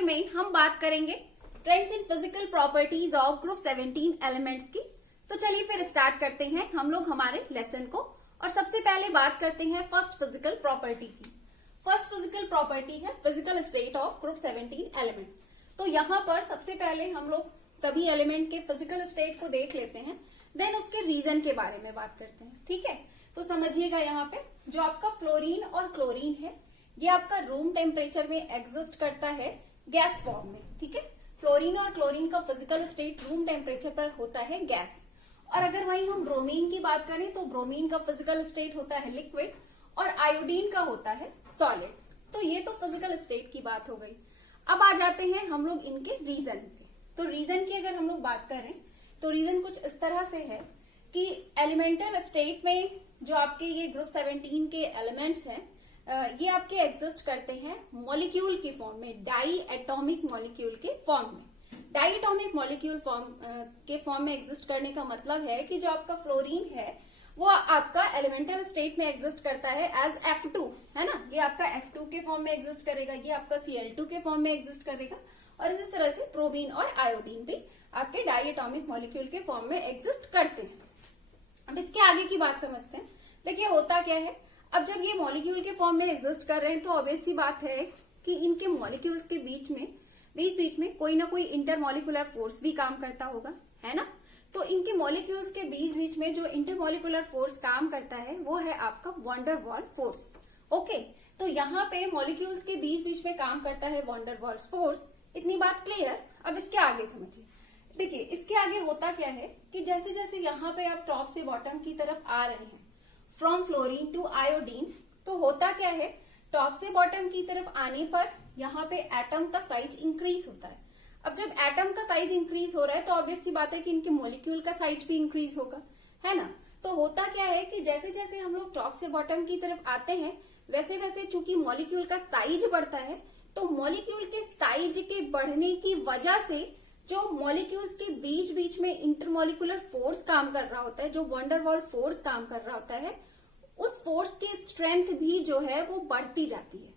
Lecture में हम बात करेंगे trends in physical properties of group 17 elements की। तो चलिए फिर स्टार्ट करते हैं हम लोग हमारे लेसन को। और सबसे पहले बात करते हैं फर्स्ट फिजिकल प्रॉपर्टी की। फर्स्ट फिजिकल प्रॉपर्टी है physical state of group 17 elements. तो यहाँ पर सबसे पहले हम लोग सभी एलिमेंट के फिजिकल स्टेट को देख लेते हैं, देन उसके रीजन के बारे में बात करते हैं। ठीक है, तो समझिएगा यहाँ पे जो आपका फ्लोरीन और क्लोरीन है ये आपका रूम टेम्परेचर में एग्जिस्ट करता है गैस फॉर्म में। ठीक है, फ्लोरीन और क्लोरीन का फिजिकल स्टेट रूम टेम्परेचर पर होता है गैस। और अगर वहीं हम ब्रोमीन की बात करें तो ब्रोमीन का फिजिकल स्टेट होता है लिक्विड और आयोडीन का होता है सॉलिड। तो ये तो फिजिकल स्टेट की बात हो गई। अब आ जाते हैं हम लोग इनके रीजन पे। तो रीजन की अगर हम लोग बात करें तो रीजन कुछ इस तरह से है कि एलिमेंटल स्टेट में जो आपके ये ग्रुप 17 के एलिमेंट्स हैं ये आपके एग्जिस्ट करते हैं मॉलिक्यूल की फॉर्म में, डाई एटॉमिक मॉलिक्यूल के फॉर्म में। डाई एटॉमिक मॉलिक्यूल के फॉर्म में एग्जिस्ट करने का मतलब है कि जो आपका फ्लोरीन है वो आपका एलिमेंटल स्टेट में एग्जिस्ट करता है एज F2, है ना। ये आपका F2 के फॉर्म में एग्जिस्ट करेगा, ये आपका Cl2 के फॉर्म में एग्जिस्ट करेगा। और इस तरह से ब्रोमीन और आयोडीन भी आपके डाई एटॉमिक मॉलिक्यूल के फॉर्म में एग्जिस्ट करते हैं। अब इसके आगे की बात समझते हैं। देखिए होता क्या है, अब जब ये मॉलिक्यूल के फॉर्म में एग्जिस्ट कर रहे हैं तो ऑब्वियस सी बात है कि इनके मॉलिक्यूल्स के बीच में कोई ना कोई इंटरमॉलिकुलर फोर्स भी काम करता होगा, है ना। तो इनके मॉलिक्यूल्स के बीच में जो इंटरमॉलिकुलर फोर्स काम करता है वो है आपका van der Waals force. Okay, तो यहाँ पे मॉलिक्यूल्स के बीच में काम करता है वॉन डेर वाल फोर्स। इतनी बात क्लियर। अब इसके आगे समझिए। देखिए इसके आगे होता क्या है कि जैसे जैसे यहाँ पे आप टॉप से बॉटम की तरफ आ रहे हैं फ्रॉम फ्लोरीन टू आयोडीन, तो होता क्या है टॉप से बॉटम की तरफ आने पर यहाँ पे एटम का साइज इंक्रीज होता है। अब जब एटम का साइज इंक्रीज हो रहा है तो ऑब्वियस सी बात है कि इनके मॉलिक्यूल का साइज भी इंक्रीज होगा, है ना। तो होता क्या है कि जैसे जैसे हम लोग टॉप से बॉटम की तरफ आते हैं वैसे वैसे चूंकि मॉलिक्यूल का साइज बढ़ता है तो मॉलिक्यूल के साइज के बढ़ने की वजह से जो मॉलिक्यूल्स के बीच में इंटरमॉलिकुलर फोर्स काम कर रहा होता है, जो वॉन डेर वाल फोर्स काम कर रहा होता है, उस फोर्स की स्ट्रेंथ भी जो है वो बढ़ती जाती है।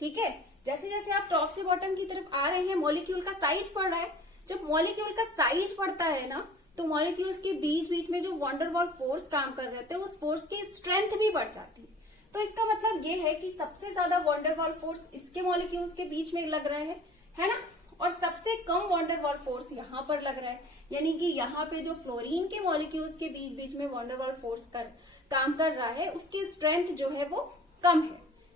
ठीक है, जैसे जैसे आप टॉप से बॉटम की तरफ आ रहे हैं मॉलिक्यूल का साइज बढ़ रहा है। जब मॉलिक्यूल का साइज बढ़ता है ना तो मॉलिक्यूल्स के बीच में जो वॉन डेर वाल फोर्स काम कर रहे होते हैं उस फोर्स की स्ट्रेंथ भी बढ़ जाती है। तो इसका मतलब ये है कि सबसे ज्यादा वॉन डेर वाल फोर्स इसके मॉलिक्यूल्स के बीच में लग रहा है ना। और सबसे कम वॉन डेर वाल फोर्स यहाँ पर लग रहा है, यानी कि यहाँ पे जो फ्लोरीन के मॉलिक्यूल्स के बीच में वॉन डेर वाल फोर्स काम कर रहा है उसकी स्ट्रेंथ जो है वो कम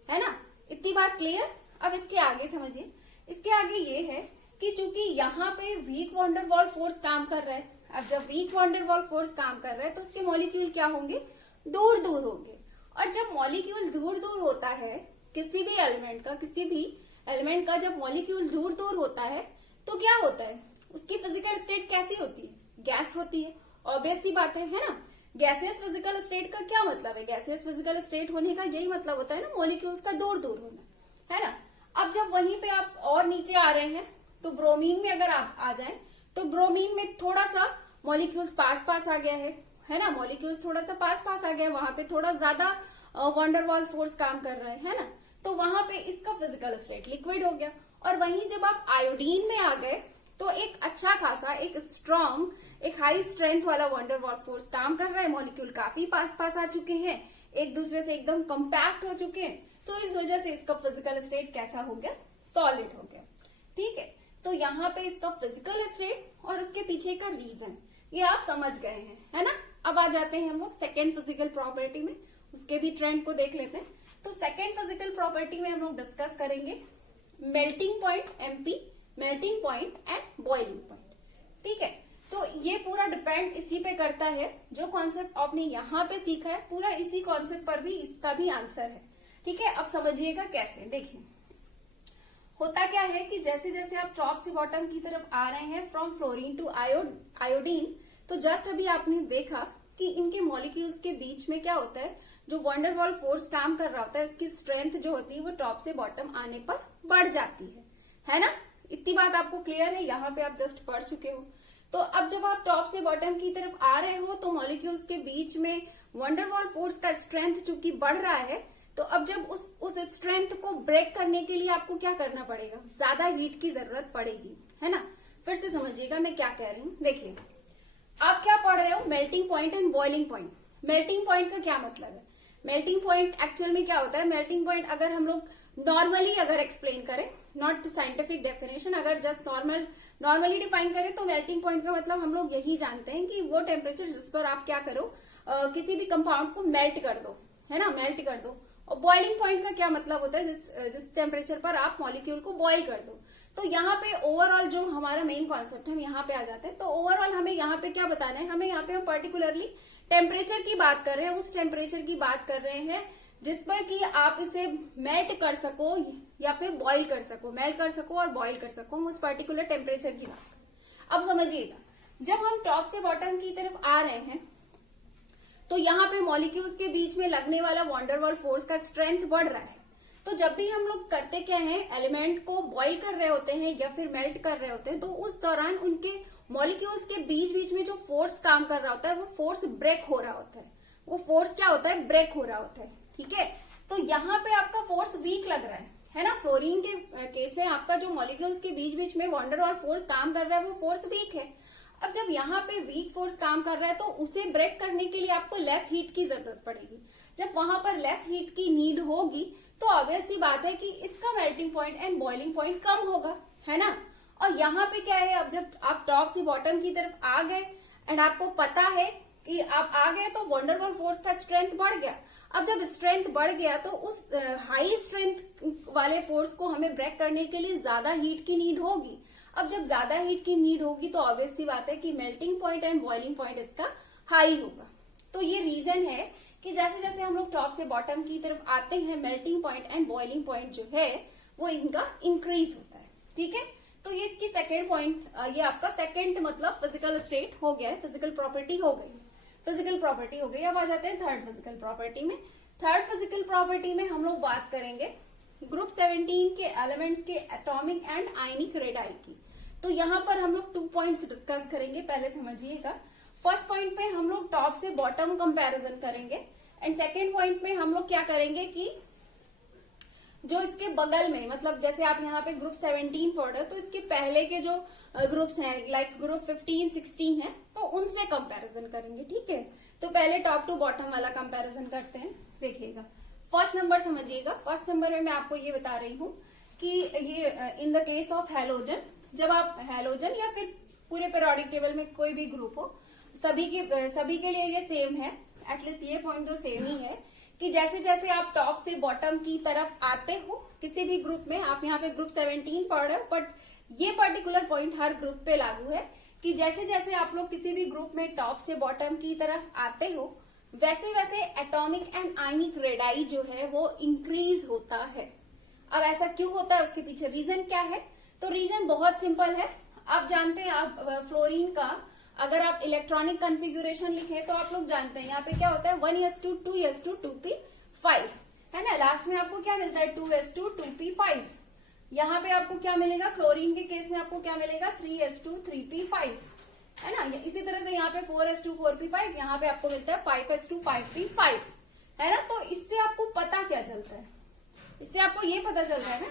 है ना। इतनी बात क्लियर। अब इसके आगे समझिए। इसके आगे ये है कि चूंकि यहाँ पे weak van der Waals force काम कर रहा है, अब जब weak van der Waals force काम कर रहा है तो उसके मॉलिक्यूल क्या होंगे, दूर दूर होंगे। और जब मॉलिक्यूल दूर दूर होता है किसी भी एलिमेंट का जब मॉलिक्यूल दूर दूर होता है तो क्या होता है, उसकी फिजिकल स्टेट कैसी होती है, गैस होती है। ऑब्वियस सी बात है ना। गैसियस फिजिकल स्टेट का क्या मतलब है, गैसियस फिजिकल स्टेट होने का यही मतलब होता है ना मॉलिक्यूल्स का दूर दूर होना, है ना। अब जब वहीं पे आप और नीचे आ रहे हैं तो ब्रोमीन में अगर आप आ जाएं तो ब्रोमीन में थोड़ा सा मॉलिक्यूल्स पास आ गया है ना। मॉलिक्यूल्स थोड़ा सा पास आ गया, वहां पे थोड़ा ज्यादा वॉन डेर वाल फोर्स काम कर रहा है ना। तो वहां पे इसका फिजिकल स्टेट लिक्विड हो गया। और वहीं जब आप आयोडीन में आ गए तो एक अच्छा खासा एक स्ट्रॉन्ग एक हाई स्ट्रेंथ वाला वॉन डेर वाल फोर्स काम कर रहा है। मॉलिक्यूल काफी पास आ चुके हैं, एक दूसरे से एकदम कंपैक्ट हो चुके हैं। तो इस वजह से इसका फिजिकल स्टेट कैसा हो गया, सॉलिड हो गया। ठीक है, तो यहाँ पे इसका फिजिकल स्टेट और उसके पीछे का रीजन ये आप समझ गए हैं, है ना। अब आ जाते हैं हम लोग सेकेंड फिजिकल प्रॉपर्टी में, उसके भी ट्रेंड को देख लेते हैं। तो सेकेंड फिजिकल प्रॉपर्टी में हम लोग डिस्कस करेंगे melting point MP, melting point and boiling point. ठीक है, तो ये पूरा डिपेंड इसी पे करता है। जो कॉन्सेप्ट आपने यहाँ पे सीखा है पूरा इसी कॉन्सेप्ट पर भी इसका भी आंसर है। ठीक है, अब समझिएगा कैसे। देखिए होता क्या है कि जैसे जैसे आप टॉप से बॉटम की तरफ आ रहे हैं फ्रॉम फ्लोरीन टू आयोडीन, तो जस्ट अभी आपने देखा कि इनके मॉलिक्यूल्स के बीच में क्या होता है, जो वॉन डेर वाल फोर्स काम कर रहा होता है उसकी स्ट्रेंथ जो होती है वो टॉप से बॉटम आने पर बढ़ जाती है ना। इतनी बात आपको क्लियर है, यहाँ पे आप जस्ट पढ़ चुके हो। तो अब जब आप टॉप से बॉटम की तरफ आ रहे हो तो मॉलिक्यूल्स के बीच में वॉन डेर वाल फोर्स का स्ट्रेंथ चूंकि बढ़ रहा है तो अब जब उस स्ट्रेंथ को ब्रेक करने के लिए आपको क्या करना पड़ेगा, ज्यादा हीट की जरूरत पड़ेगी, है ना। फिर से समझिएगा मैं क्या कह रही हूँ। देखिए आप क्या पढ़ रहे हो, melting point and boiling point. Melting point का क्या मतलब है, मेल्टिंग पॉइंट एक्चुअल में क्या होता है, मेल्टिंग पॉइंट अगर हम लोग नॉर्मली अगर एक्सप्लेन करें, नॉट साइंटिफिक डेफिनेशन, अगर जस्ट नॉर्मली डिफाइन करें तो मेल्टिंग पॉइंट का मतलब हम लोग यही जानते हैं कि वो टेम्परेचर जिस पर आप क्या करो, किसी भी कंपाउंड को मेल्ट कर दो, है ना, मेल्ट कर दो। और बॉइलिंग पॉइंट का क्या मतलब होता है, जिस टेम्परेचर पर आप मॉलिक्यूल को बॉइल कर दो। तो यहाँ पे ओवरऑल जो हमारा मेन कॉन्सेप्ट है हम यहाँ पे आ जाते हैं। तो ओवरऑल हमें यहाँ पे क्या बताना है, हमें यहाँ पे हम पर्टिकुलरली टेम्परेचर की बात कर रहे हैं, उस टेम्परेचर की बात कर रहे हैं जिस पर कि आप इसे मेल्ट कर सको या फिर बॉईल कर सको, मेल्ट कर सको और बॉईल कर सको, उस पर्टिकुलर टेम्परेचर की बात। अब समझिएगा, जब हम टॉप से बॉटम की तरफ आ रहे हैं तो यहाँ पे मॉलिक्यूल्स के बीच में लगने वाला वॉन्डरवॉल फोर्स का स्ट्रेंथ बढ़ रहा है। तो जब भी हम लोग करते क्या है, एलिमेंट को बॉईल कर रहे होते हैं या फिर मेल्ट कर रहे होते हैं, तो उस दौरान उनके मॉलिक्यूल्स के बीच बीच में जो फोर्स काम कर रहा होता है वो फोर्स ब्रेक हो रहा होता है। वो फोर्स क्या होता है, ब्रेक हो रहा होता है, ठीक है। तो यहाँ पे आपका फोर्स वीक लग रहा है ना। फ्लोरीन के केस में आपका जो मॉलिक्यूल्स के बीच बीच में वॉन्डरवॉल फोर्स काम कर रहा है वो फोर्स वीक है। अब जब यहाँ पे वीक फोर्स काम कर रहा है तो उसे ब्रेक करने के लिए आपको लेस हीट की जरूरत पड़ेगी। जब वहां पर लेस हीट की नीड होगी तो ऑब्वियस सी बात है कि इसका melting point and boiling point कम होगा, है ना। और यहाँ पे क्या है, अब जब आप टॉप से बॉटम की तरफ आ गए एंड आपको पता है कि आप आ गए तो वॉन्डरवॉल फोर्स का स्ट्रेंथ बढ़ गया। अब जब स्ट्रेंथ बढ़ गया तो उस हाई स्ट्रेंथ वाले फोर्स को हमें ब्रेक करने के लिए ज्यादा हीट की नीड होगी। अब जब ज्यादा हीट की नीड होगी तो ऑब्वियस सी बात है कि melting point and boiling point इसका हाई होगा। तो ये रीजन है कि जैसे जैसे हम लोग टॉप से बॉटम की तरफ आते हैं melting point and boiling point जो है वो इनका इंक्रीज होता है, ठीक है। तो ये इसकी सेकेंड पॉइंट, ये आपका सेकेंड मतलब फिजिकल स्टेट हो गया है, फिजिकल प्रॉपर्टी हो गई, फिजिकल प्रॉपर्टी हो गई। अब आ जाते हैं थर्ड फिजिकल प्रॉपर्टी में। थर्ड फिजिकल प्रॉपर्टी में हम लोग बात करेंगे ग्रुप 17 के एलिमेंट्स के एटॉमिक एंड आयनिक रेडाई की। तो यहाँ पर हम लोग 2 पॉइंट्स डिस्कस करेंगे, पहले समझिएगा। फर्स्ट पॉइंट पे हम लोग टॉप से बॉटम कंपैरिजन करेंगे एंड सेकेंड पॉइंट में हम लोग क्या करेंगे कि जो इसके बगल में, मतलब जैसे आप यहाँ पे ग्रुप 17 पढ़ रहे हो तो इसके पहले के जो ग्रुप्स हैं लाइक ग्रुप 15, 16 है तो उनसे कंपैरिजन करेंगे, ठीक है। तो पहले टॉप टू बॉटम वाला कंपैरिजन करते हैं। देखिएगा फर्स्ट नंबर समझिएगा। फर्स्ट नंबर में मैं आपको ये बता रही हूँ कि ये in the case of halogen, जब आप हैलोजन या फिर पूरे पीरियोडिक टेबल में कोई भी ग्रुप हो, सभी के लिए ये सेम है, एटलीस्ट ये पॉइंट तो सेम ही है कि जैसे जैसे आप टॉप से बॉटम की तरफ आते हो किसी भी ग्रुप में, आप यहाँ पे ग्रुप 17 पढ़ रहे हो बट ये पर्टिकुलर पॉइंट हर ग्रुप पे लागू है कि जैसे जैसे आप लोग किसी भी ग्रुप में टॉप से बॉटम की तरफ आते हो वैसे वैसे एटॉमिक एंड आयनिक रेडाई जो है वो इंक्रीज होता है। अब ऐसा क्यों होता है, उसके पीछे रीजन क्या है? तो रीजन बहुत सिंपल है। आप जानते हैं, आप फ्लोरीन का अगर आप इलेक्ट्रॉनिक कॉन्फ़िगरेशन लिखें तो आप लोग जानते हैं यहाँ पे क्या होता है 1s2 2s2 2p5, है ना। लास्ट में आपको क्या मिलता है 2s2 2p5। यहाँ पे आपको क्या मिलेगा, क्लोरीन के केस में आपको क्या मिलेगा 3s2 3p5, है ना। इसी तरह से यहाँ पे 4s2 4p5, यहाँ पे आपको मिलता है 5s2 5p5, है ना। तो इससे आपको पता क्या चलता है, इससे आपको ये पता चलता है ना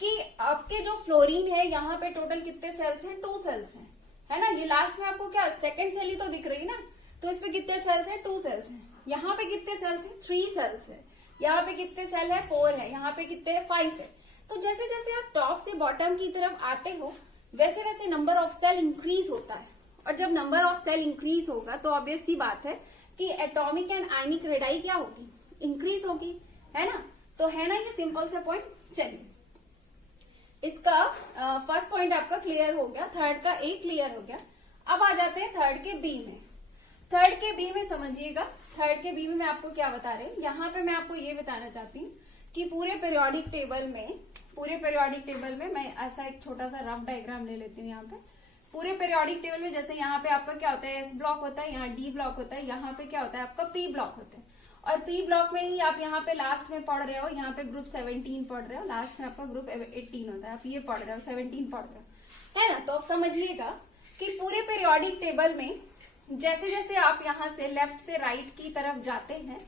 कि आपके जो फ्लोरीन है यहाँ पे टोटल कितने सेल्स हैं, 2 सेल्स हैं, है ना। ये लास्ट में आपको क्या सेकंड सेल ही तो दिख रही है ना, तो इस पे कितने सेल्स हैं, 2 सेल्स हैं। यहाँ पे कितने सेल्स हैं, 3 सेल्स है। यहाँ पे कितने सेल है, 4 है। यहाँ पे कितने हैं, 5 है। तो जैसे जैसे आप टॉप से बॉटम की तरफ आते हो वैसे वैसे नंबर ऑफ सेल इंक्रीज होता है, और जब नंबर ऑफ सेल इंक्रीज होगा तो ऑब्वियस सी बात है कि एटॉमिक एंड आयनिक रेडाई क्या होगी, इंक्रीज होगी, है ना। तो है ना ये सिंपल सा पॉइंट। चलिए इसका फर्स्ट पॉइंट आपका क्लियर हो गया, थर्ड का ए क्लियर हो गया। अब आ जाते हैं थर्ड के बी में। थर्ड के बी में समझिएगा, थर्ड के बी में मैं आपको क्या बता रही हूँ, यहाँ पे मैं आपको ये बताना चाहती हूँ कि पूरे पीरियोडिक टेबल में मैं ऐसा एक छोटा सा रफ डायग्राम ले लेती हूँ। यहाँ पे पूरे पीरियोडिक टेबल में जैसे यहाँ पे आपका क्या होता है, एस ब्लॉक होता है, यहाँ डी ब्लॉक होता है, यहाँ पे क्या होता है आपका पी ब्लॉक होता है। और पी ब्लॉक में ही आप यहाँ पे लास्ट में पढ़ रहे हो, यहाँ पे ग्रुप 17 पढ़ रहे हो, लास्ट में आपका ग्रुप 18 होता है, आप ये पढ़ रहे हो 17 पढ़ रहे हो, है ना। तो आप समझिएगा कि पूरे पीरियोडिक टेबल में जैसे जैसे आप यहाँ से लेफ्ट से राइट की तरफ जाते हैं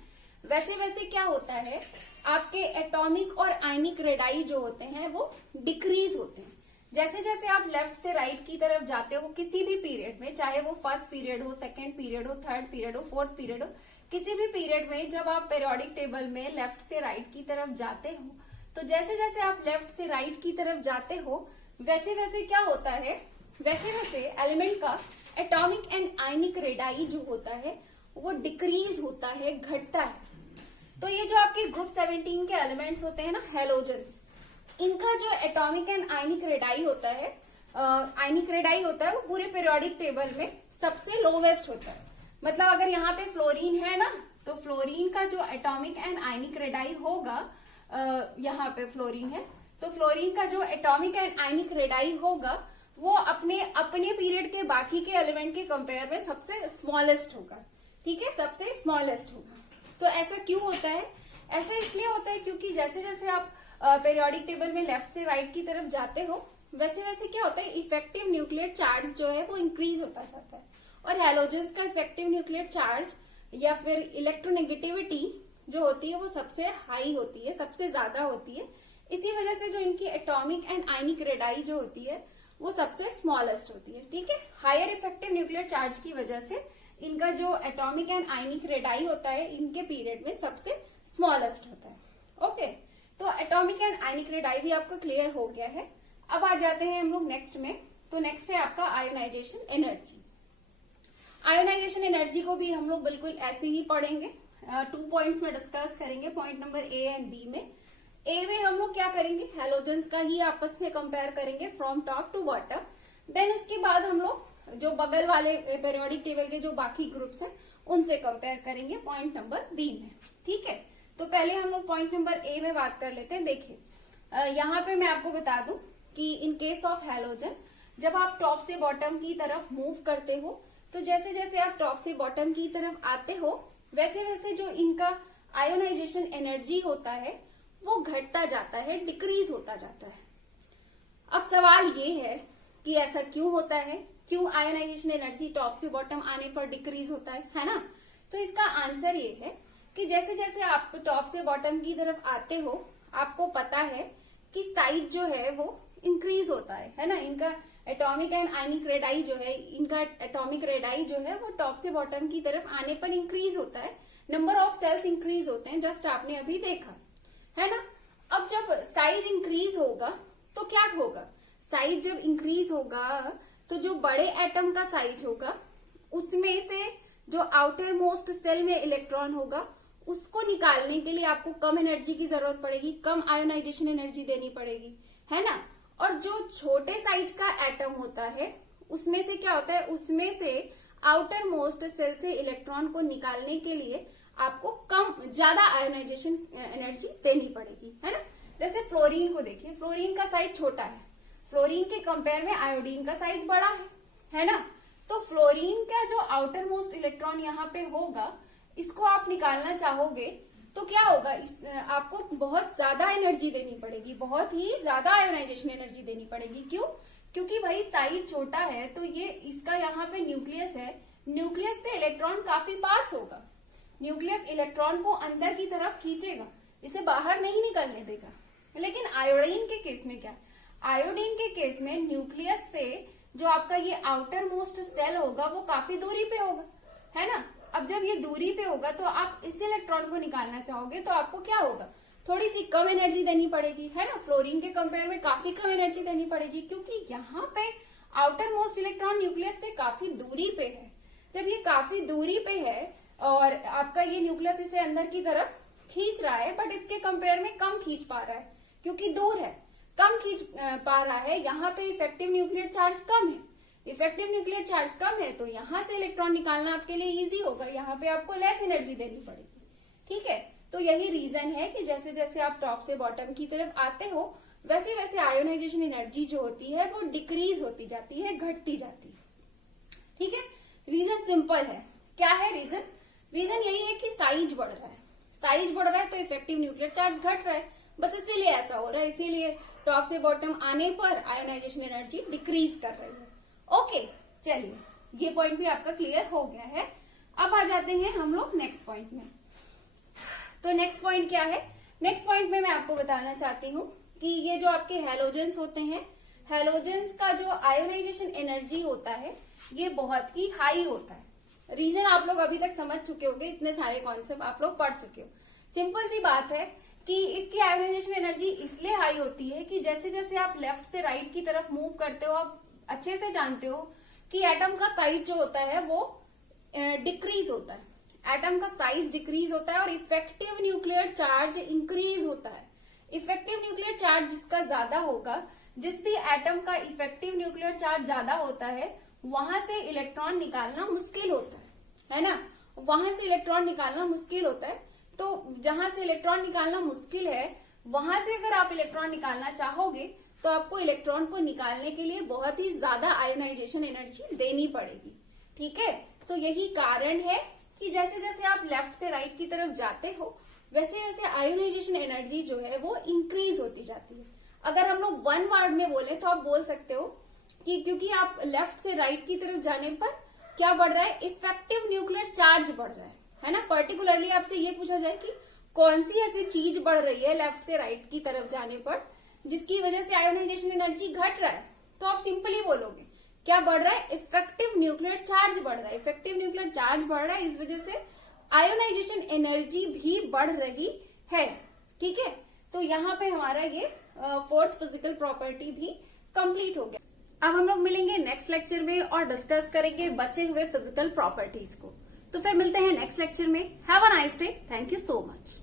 वैसे वैसे क्या होता है, आपके एटॉमिक और आयनिक रेडाई जो होते हैं वो डिक्रीज होते हैं। जैसे जैसे आप लेफ्ट से राइट की तरफ जाते हो किसी भी पीरियड में, चाहे वो फर्स्ट पीरियड हो, सेकेंड पीरियड हो, थर्ड पीरियड हो, फोर्थ पीरियड हो, किसी भी पीरियड में जब आप पीरियोडिक टेबल में लेफ्ट से राइट की तरफ जाते हो, तो जैसे जैसे आप लेफ्ट से राइट की तरफ जाते हो वैसे वैसे क्या होता है, वैसे वैसे एलिमेंट का एटॉमिक एंड आयनिक रेडाई जो होता है वो डिक्रीज होता है, घटता है। तो ये जो आपके ग्रुप 17 के एलिमेंट्स होते हैं ना, हेलोजेंस, इनका जो एटॉमिक एंड आयनिक रेडाई होता है, वो पूरे पीरियोडिक टेबल में सबसे लोवेस्ट होता है। मतलब अगर यहाँ पे फ्लोरीन है ना, तो फ्लोरीन का जो एटॉमिक एंड आयनिक रेडाई होगा, यहाँ पे फ्लोरीन है, तो फ्लोरीन का जो एटॉमिक एंड आयनिक रेडाई होगा वो अपने अपने पीरियड के बाकी के एलिमेंट के कंपेयर में सबसे स्मॉलेस्ट होगा। ठीक है, सबसे स्मॉलेस्ट होगा। तो ऐसा क्यों होता है? ऐसा इसलिए होता है क्योंकि जैसे जैसे आप पीरियोडिक टेबल में लेफ्ट से राइट की तरफ जाते हो वैसे वैसे क्या होता है, इफेक्टिव न्यूक्लियर चार्ज जो है वो इंक्रीज होता जाता है। और हैलोजेंस का इफेक्टिव न्यूक्लियर चार्ज या फिर इलेक्ट्रोनेगेटिविटी जो होती है वो सबसे हाई होती है, सबसे ज्यादा होती है। इसी वजह से जो इनकी एटॉमिक एंड आयनिक रेडाई जो होती है वो सबसे स्मॉलेस्ट होती है। ठीक है, हायर इफेक्टिव न्यूक्लियर चार्ज की वजह से इनका जो एटॉमिक एंड आयनिक रेडाई होता है इनके पीरियड में सबसे स्मॉलेस्ट होता है। ओके, तो एटॉमिक एंड आयनिक रेडाई भी आपको क्लियर हो गया है। अब आ जाते हैं हम लोग नेक्स्ट में। तो नेक्स्ट है आपका आयोनाइजेशन एनर्जी। आयोनाइजेशन एनर्जी को भी हम लोग बिल्कुल ऐसे ही पढ़ेंगे, 2 पॉइंट्स में डिस्कस करेंगे। Point number A and B में, ए में हम लोग क्या करेंगे, हेलोजेंस का ही आपस में कंपेयर करेंगे from top to bottom. Then उसके बाद हम लोग जो बगल वाले पीरियोडिक टेबल के जो बाकी ग्रुप्स हैं उनसे कंपेयर करेंगे पॉइंट नंबर बी में। ठीक है, तो पहले हम लोग पॉइंट नंबर ए में बात कर लेते हैं। देखिए यहाँ पे मैं आपको बता दूं कि इन केस ऑफ हैलोजन जब आप टॉप से बॉटम की तरफ मूव करते हो तो जैसे जैसे आप टॉप से बॉटम की तरफ आते हो वैसे वैसे जो इनका आयोनाइजेशन एनर्जी होता है वो घटता जाता है, डिक्रीज होता जाता है। अब सवाल ये है कि ऐसा क्यों होता है, क्यों आयोनाइजेशन एनर्जी टॉप से बॉटम आने पर डिक्रीज होता है ना? तो इसका आंसर ये है कि जैसे जैसे आप टॉप से बॉटम की तरफ आते हो आपको पता है कि साइज जो है वो इंक्रीज होता है ना? इनका एटॉमिक एंड आयनिक रेडाई जो है, इनका एटॉमिक रेडाई जो है वो टॉप से बॉटम की तरफ आने पर इंक्रीज होता है, नंबर ऑफ सेल्स इंक्रीज होते हैं, जस्ट आपने अभी देखा है ना? अब जब साइज इंक्रीज होगा तो क्या होगा, साइज जब इंक्रीज होगा तो जो बड़े एटम का साइज होगा उसमें से जो आउटर मोस्ट सेल में इलेक्ट्रॉन होगा उसको निकालने के लिए आपको कम एनर्जी की जरूरत पड़ेगी, कम आयोनाइजेशन एनर्जी देनी पड़ेगी, है ना? और जो छोटे साइज का एटम होता है उसमें से क्या होता है, उसमें से आउटर मोस्ट सेल से इलेक्ट्रॉन को निकालने के लिए आपको ज्यादा आयोनाइजेशन एनर्जी देनी पड़ेगी, है ना? जैसे फ्लोरीन को देखिए, फ्लोरीन का साइज छोटा है, फ्लोरीन के कंपेयर में आयोडीन का साइज बड़ा है ना? तो फ्लोरीन का जो आउटर मोस्ट इलेक्ट्रॉन यहाँ पे होगा इसको आप निकालना चाहोगे तो क्या होगा, आपको बहुत ज्यादा एनर्जी देनी पड़ेगी, बहुत ही ज्यादा आयोनाइजेशन एनर्जी देनी पड़ेगी। क्यों? क्योंकि भाई साइज छोटा है तो ये इसका यहाँ पे न्यूक्लियस है, न्यूक्लियस से इलेक्ट्रॉन काफी पास होगा, न्यूक्लियस इलेक्ट्रॉन को अंदर की तरफ खींचेगा, इसे बाहर नहीं निकलने देगा। लेकिन आयोडीन के केस में क्या, आयोडीन के केस में न्यूक्लियस से जो आपका ये आउटर मोस्ट सेल होगा वो काफी दूरी पे होगा, है ना? अब जब ये दूरी पे होगा तो आप इस इलेक्ट्रॉन को निकालना चाहोगे तो आपको क्या होगा, थोड़ी सी कम एनर्जी देनी पड़ेगी, है ना? फ्लोरीन के कंपेयर में काफी कम एनर्जी देनी पड़ेगी क्योंकि यहाँ पे आउटर मोस्ट इलेक्ट्रॉन न्यूक्लियस से काफी दूरी पे है। जब ये काफी दूरी पे है और आपका ये न्यूक्लियस इसे अंदर की तरफ खींच रहा है बट इसके कंपेयर में कम खींच पा रहा है क्योंकि दूर है, कम खींच पा रहा है, यहाँ पे इफेक्टिव न्यूक्लियर चार्ज कम है, इफेक्टिव न्यूक्लियर चार्ज कम है तो यहाँ से इलेक्ट्रॉन निकालना आपके लिए इजी होगा, यहाँ पे आपको लेस एनर्जी देनी पड़ेगी। ठीक है, तो यही रीजन है कि जैसे जैसे आप टॉप से बॉटम की तरफ आते हो वैसे वैसे आयोनाइजेशन एनर्जी जो होती है वो डिक्रीज होती जाती है, घटती जाती है। ठीक है, रीजन सिंपल है। क्या है रीजन? रीजन यही है कि साइज बढ़ रहा है, साइज बढ़ रहा है तो इफेक्टिव न्यूक्लियर चार्ज घट रहा है, बस इसीलिए ऐसा हो रहा है, इसीलिए टॉप से बॉटम आने पर आयोनाइजेशन एनर्जी डिक्रीज कर रही है। ओके, चलिए ये पॉइंट भी आपका क्लियर हो गया है। अब आ जाते हैं हम लोग नेक्स्ट पॉइंट में। तो नेक्स्ट पॉइंट क्या है? नेक्स्ट पॉइंट में मैं आपको बताना चाहती हूँ कि ये जो आपके हेलोजेंस होते हैं, हेलोजेंस का जो आयोनाइजेशन एनर्जी होता है ये बहुत ही हाई होता है। रीजन आप लोग अभी तक समझ चुके होंगे, इतने सारे कॉन्सेप्ट आप लोग पढ़ चुके हो। सिंपल सी बात है कि इसकी आयोनाइजेशन एनर्जी इसलिए हाई होती है कि जैसे जैसे आप लेफ्ट से राइट की तरफ मूव करते हो, आप अच्छे से जानते हो कि एटम का साइज जो होता है वो डिक्रीज होता है। एटम का साइज डिक्रीज होता है और इफेक्टिव न्यूक्लियर चार्ज इंक्रीज होता है। इफेक्टिव न्यूक्लियर चार्ज जिसका ज्यादा होगा, जिस भी एटम का इफेक्टिव न्यूक्लियर चार्ज ज्यादा होता है, वहां से इलेक्ट्रॉन निकालना मुश्किल होता है ना? वहां से इलेक्ट्रॉन निकालना मुश्किल होता है। तो जहां से इलेक्ट्रॉन निकालना मुश्किल है, वहां से अगर आप इलेक्ट्रॉन निकालना चाहोगे तो आपको इलेक्ट्रॉन को निकालने के लिए बहुत ही ज्यादा आयोनाइजेशन एनर्जी देनी पड़ेगी। ठीक है, तो यही कारण है कि जैसे जैसे आप लेफ्ट से राइट की तरफ जाते हो वैसे वैसे आयोनाइजेशन एनर्जी जो है वो इंक्रीज होती जाती है। अगर हम लोग वन वर्ड में बोले तो आप बोल सकते हो कि क्योंकि आप लेफ्ट से राइट की तरफ जाने पर क्या बढ़ रहा है? इफेक्टिव न्यूक्लियर चार्ज बढ़ रहा है ना? पर्टिकुलरली आपसे ये पूछा जाए कि कौन सी ऐसी चीज बढ़ रही है लेफ्ट से राइट की तरफ जाने पर जिसकी वजह से आयोनाइजेशन एनर्जी घट रहा है, तो आप सिंपली बोलोगे क्या बढ़ रहा है? इफेक्टिव न्यूक्लियर चार्ज बढ़ रहा है। इफेक्टिव न्यूक्लियर चार्ज बढ़ रहा है, इस वजह से आयोनाइजेशन एनर्जी भी बढ़ रही है। ठीक है, तो यहाँ पे हमारा ये फोर्थ फिजिकल प्रॉपर्टी भी कंप्लीट हो गया। अब हम लोग मिलेंगे नेक्स्ट लेक्चर में और डिस्कस करेंगे बचे हुए फिजिकल प्रॉपर्टीज को। तो फिर मिलते हैं नेक्स्ट लेक्चर में। Have a nice day. Thank you so much.